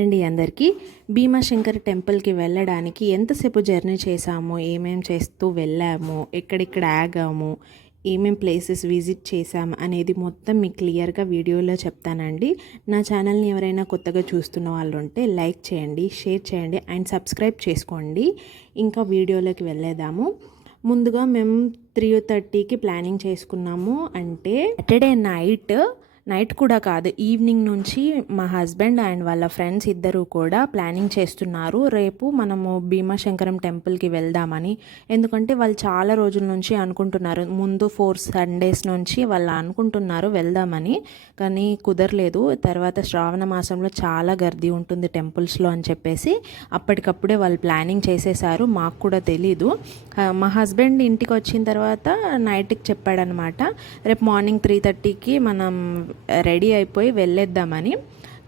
అండి అందరికీ భీమాశంకర్ టెంపుల్కి వెళ్ళడానికి ఎంతసేపు జర్నీ చేసాము, ఏమేం చేస్తూ వెళ్ళాము, ఎక్కడెక్కడ ఆగాము, ఏమేం ప్లేసెస్ విజిట్ చేసాము అనేది మొత్తం మీకు క్లియర్గా వీడియోలో చెప్తానండి. నా ఛానల్ని ఎవరైనా కొత్తగా చూస్తున్న వాళ్ళు ఉంటే లైక్ చేయండి, షేర్ చేయండి అండ్ సబ్స్క్రైబ్ చేసుకోండి. ఇంకా వీడియోలోకి వెళ్ళేద్దాము. ముందుగా మేము 3:30కి ప్లానింగ్ చేసుకున్నాము. అంటే సాటర్డే నైట్ కూడా కాదు, ఈవినింగ్ నుంచి మా హస్బెండ్ అండ్ వాళ్ళ ఫ్రెండ్స్ ఇద్దరు కూడా ప్లానింగ్ చేస్తున్నారు. రేపు మనము భీమాశంకరం టెంపుల్కి వెళ్దామని. ఎందుకంటే వాళ్ళు చాలా రోజుల నుంచి అనుకుంటున్నారు, ముందు 4 సండేస్ నుంచి వాళ్ళు అనుకుంటున్నారు వెళ్దామని, కానీ కుదరలేదు. తర్వాత శ్రావణ మాసంలో చాలా గర్దీ ఉంటుంది టెంపుల్స్లో అని చెప్పేసి అప్పటికప్పుడే వాళ్ళు ప్లానింగ్ చేసేసారు. మాకు కూడా తెలీదు. మా హస్బెండ్ ఇంటికి వచ్చిన తర్వాత నైట్కి చెప్పాడనమాట, రేపు మార్నింగ్ 3:30కి మనం రెడీ అయిపోయి వెళ్ళేద్దామని.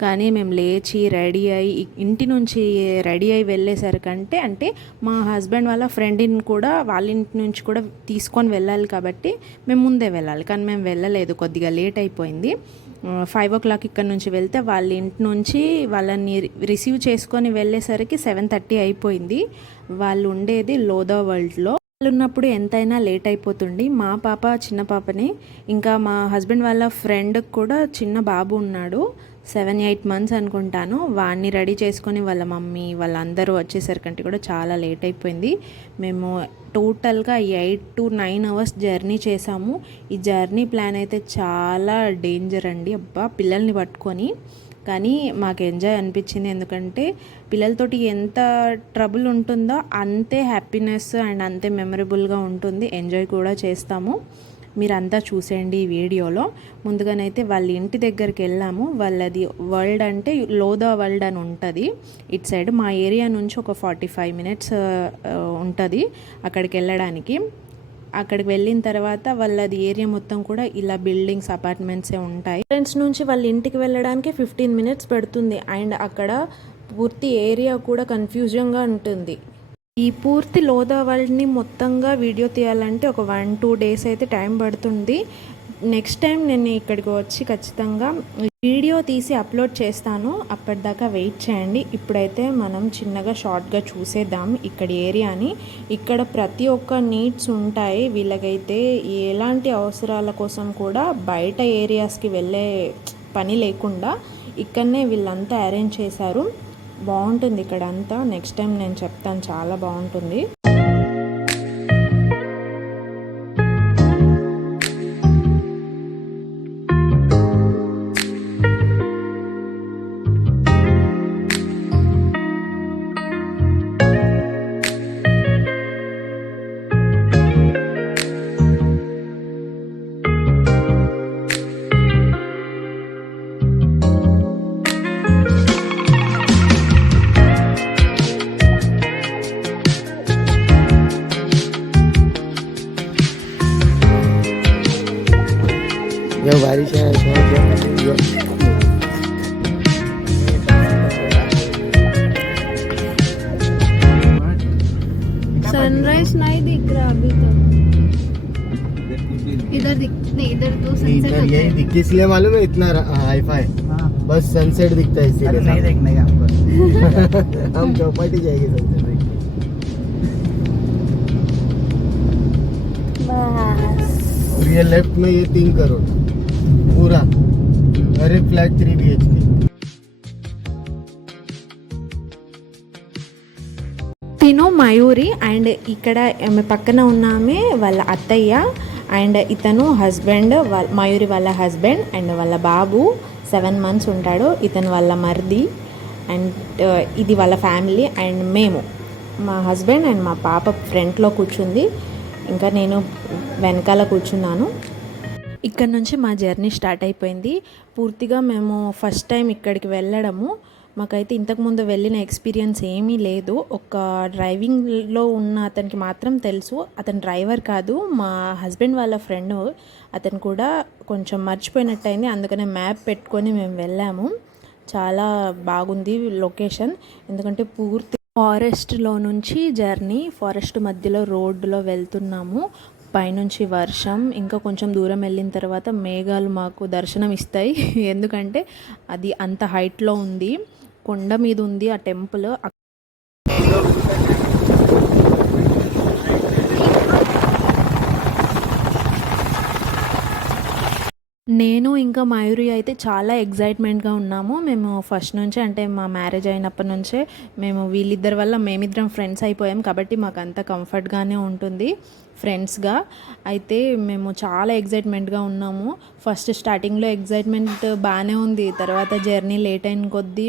కానీ మేము లేచి రెడీ అయ్యి ఇంటి నుంచి రెడీ అయ్యి వెళ్ళేసరికంటే, అంటే మా హస్బెండ్ వాళ్ళ ఫ్రెండ్ని కూడా వాళ్ళ ఇంటి నుంచి కూడా తీసుకొని వెళ్ళాలి కాబట్టి మేము ముందే వెళ్ళాలి. కానీ మేము వెళ్ళలేదు, కొద్దిగా లేట్ అయిపోయింది. 5 o'clock ఇక్కడ నుంచి వెళ్తే వాళ్ళ ఇంటి నుంచి వాళ్ళని రిసీవ్ చేసుకొని వెళ్ళేసరికి 7:30 అయిపోయింది. వాళ్ళు ఉండేది లోదా వరల్డ్లో. ఉన్నప్పుడు ఎంతైనా లేట్ అయిపోతుంది. మా పాప చిన్న పాపని, ఇంకా మా హస్బెండ్ వాళ్ళ ఫ్రెండ్కి కూడా చిన్న బాబు ఉన్నాడు, 7-8 months అనుకుంటాను. వాడిని రెడీ చేసుకొని వాళ్ళ మమ్మీ వాళ్ళందరూ వచ్చేసరికంటే కూడా చాలా లేట్ అయిపోయింది. మేము టోటల్గా 8 to 9 hours జర్నీ చేసాము. ఈ జర్నీ ప్లాన్ అయితే చాలా డేంజర్ అండి, అబ్బా పిల్లల్ని పట్టుకొని. కానీ మాకు ఎంజాయ్ అనిపించింది, ఎందుకంటే పిల్లలతోటి ఎంత ట్రబుల్ ఉంటుందో అంతే హ్యాపీనెస్ అండ్ అంతే మెమరబుల్గా ఉంటుంది. ఎంజాయ్ కూడా చేస్తాము. మీరంతా చూసేయండి ఈ వీడియోలో. ముందుగానైతే వాళ్ళ ఇంటి దగ్గరికి వెళ్ళాము. వాళ్ళది వరల్డ్ అంటే లోదా వరల్డ్ అని ఉంటుంది ఇటు సైడ్. మా ఏరియా నుంచి ఒక 45 minutes ఉంటుంది అక్కడికి వెళ్ళడానికి. అక్కడికి వెళ్ళిన తర్వాత వాళ్ళది ఏరియా మొత్తం కూడా ఇలా బిల్డింగ్స్, అపార్ట్మెంట్సే ఉంటాయి. ఫ్రెండ్స్ నుంచి వాళ్ళ ఇంటికి వెళ్ళడానికి 15 minutes పడుతుంది. అండ్ అక్కడ పూర్తి ఏరియా కూడా కన్ఫ్యూజన్గా ఉంటుంది. ఈ పూర్తి లోదా వరల్డ్ని మొత్తంగా వీడియో తీయాలంటే ఒక 1-2 days అయితే టైం పడుతుంది. నెక్స్ట్ టైం నేను ఇక్కడికి వచ్చి ఖచ్చితంగా వీడియో తీసి అప్లోడ్ చేస్తాను, అప్పటిదాకా వెయిట్ చేయండి. ఇప్పుడైతే మనం చిన్నగా షార్ట్గా చూసేద్దాం ఇక్కడ ఏరియాని. ఇక్కడ ప్రతి ఒక్క నీడ్స్ ఉంటాయి వీళ్ళకైతే. ఎలాంటి అవసరాల కోసం కూడా బయట ఏరియాస్కి వెళ్ళే పని లేకుండా ఇక్కడనే వీళ్ళంతా అరేంజ్ చేశారు. బాగుంటుంది ఇక్కడ అంతా. నెక్స్ట్ టైం నేను చెప్తాను, చాలా బాగుంటుంది. Yo, baris ya, yo. Sunrise नहीं दिख रहा अभी तो। इधर नहीं, इधर तो सनसेट इधर यही दिख, इसलिए मालूम है इतना हाई फाई। बस सनसेट दिखता है इसीलिए। नहीं देखने का हमको। हम चौपाटी जाएंगे सनसेट देखने। और ये लेफ्ट में ये 3 करोड़ पूरा, अरे फ्लैट 3 BHK। తిను మయూరి అండ్ ఇక్కడ పక్కన ఉన్నామే వాళ్ళ అత్తయ్య అండ్ ఇతను హస్బెండ్, మయూరి వాళ్ళ హస్బెండ్ అండ్ వాళ్ళ బాబు 7 months ఉంటాడు. ఇతను వాళ్ళ మర్ది అండ్ ఇది వాళ్ళ ఫ్యామిలీ. అండ్ మేము, మా హస్బెండ్ అండ్ మా పాప ఫ్రంట్లో కూర్చుంది, ఇంకా నేను వెనకాల కూర్చున్నాను. ఇక్కడ నుంచి మా జర్నీ స్టార్ట్ అయిపోయింది. పూర్తిగా మేము ఫస్ట్ టైం ఇక్కడికి వెళ్ళడము. మాకైతే ఇంతకుముందు వెళ్ళిన ఎక్స్పీరియన్స్ ఏమీ లేదు. ఒక డ్రైవింగ్లో ఉన్న అతనికి మాత్రం తెలుసు, అతను డ్రైవర్ కాదు, మా హస్బెండ్ వాళ్ళ ఫ్రెండ్. అతను కూడా కొంచెం మర్చిపోయినట్టయింది, అందుకనే మ్యాప్ పెట్టుకొని మేము వెళ్ళాము. చాలా బాగుంది లొకేషన్, ఎందుకంటే పూర్తి ఫారెస్ట్లో నుంచి జర్నీ, ఫారెస్ట్ మధ్యలో రోడ్డులో వెళ్తున్నాము. పైనుంచి వర్షం, ఇంకా కొంచెం దూరం వెళ్ళిన తర్వాత మేఘాలు మాకు దర్శనం ఇస్తాయి, ఎందుకంటే అది అంత హైట్లో ఉంది. కొండ మీద ఉంది ఆ టెంపుల్. నేను ఇంకా మయూరి అయితే చాలా ఎగ్జైట్మెంట్గా ఉన్నాము. మేము ఫస్ట్ నుంచే, అంటే మా మ్యారేజ్ అయినప్పటి నుంచే మేము వీళ్ళిద్దరి వల్ల మేమిద్దరం ఫ్రెండ్స్ అయిపోయాం కాబట్టి మాకు అంత కంఫర్ట్గానే ఉంటుంది ఫ్రెండ్స్గా. అయితే మేము చాలా ఎగ్జైట్మెంట్గా ఉన్నాము. ఫస్ట్ స్టార్టింగ్లో ఎగ్జైట్మెంట్ బాగానే ఉంది, తర్వాత జర్నీ లేట్ అయిన కొద్దీ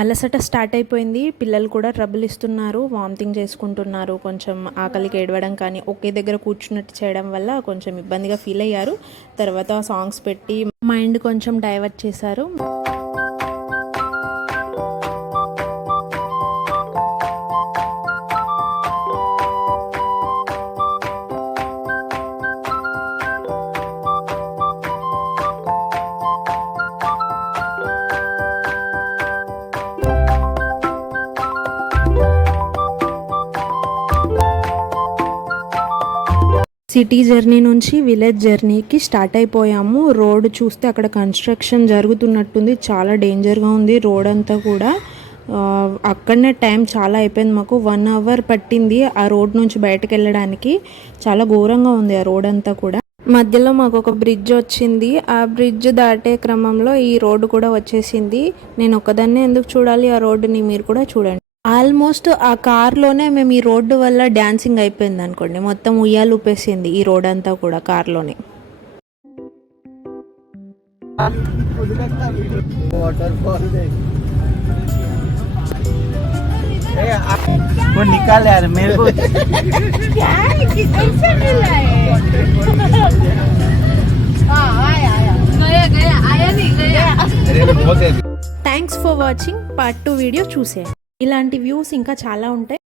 అలసట స్టార్ట్ అయిపోయింది. పిల్లలు కూడా ట్రబుల్ ఇస్తున్నారు, వామిటింగ్ చేసుకుంటున్నారు, కొంచెం ఆకలికి ఏడవడం కానీ ఒకే దగ్గర కూర్చున్నట్టు చేయడం వల్ల కొంచెం ఇబ్బందిగా ఫీల్ అయ్యారు. తర్వాత సాంగ్స్ పెట్టి మైండ్ కొంచెం డైవర్ట్ చేశారు. సిటీ జర్నీ నుంచి విలేజ్ జర్నీకి స్టార్ట్ అయిపోయాము. రోడ్ చూస్తే అక్కడ కన్స్ట్రక్షన్ జరుగుతున్నట్టుంది, చాలా డేంజర్గా ఉంది రోడ్ అంతా కూడా. అక్కడనే టైం చాలా అయిపోయింది మాకు, 1 అవర్ పట్టింది ఆ రోడ్ నుంచి బయటకు వెళ్ళడానికి. చాలా ఘోరంగా ఉంది ఆ రోడ్ అంతా కూడా. మధ్యలో మాకు ఒక బ్రిడ్జ్ వచ్చింది, ఆ బ్రిడ్జ్ దాటే క్రమంలో ఈ రోడ్డు కూడా వచ్చేసింది. నేను ఒక్కదాన్నే ఎందుకు చూడాలి ఆ రోడ్డుని, మీరు కూడా చూడండి. ఆల్మోస్ట్ ఆ కార్లోనే మేము ఈ రోడ్డు వల్ల డ్యాన్సింగ్ అయిపోయింది అనుకోండి, మొత్తం ఉయ్యాలు ఊపేసింది ఈ రోడ్ అంతా కూడా కార్లోనే. వాటర్ ఫాల్ वो निकाल यार मेरे को क्या है कि कैसे मिल रहा है हाँ आया गया गया आया नहीं गया thanks for watching. Part 2 video చూసేయండి. ఇలాంటి వ్యూస్ ఇంకా చాలా ఉంటాయి.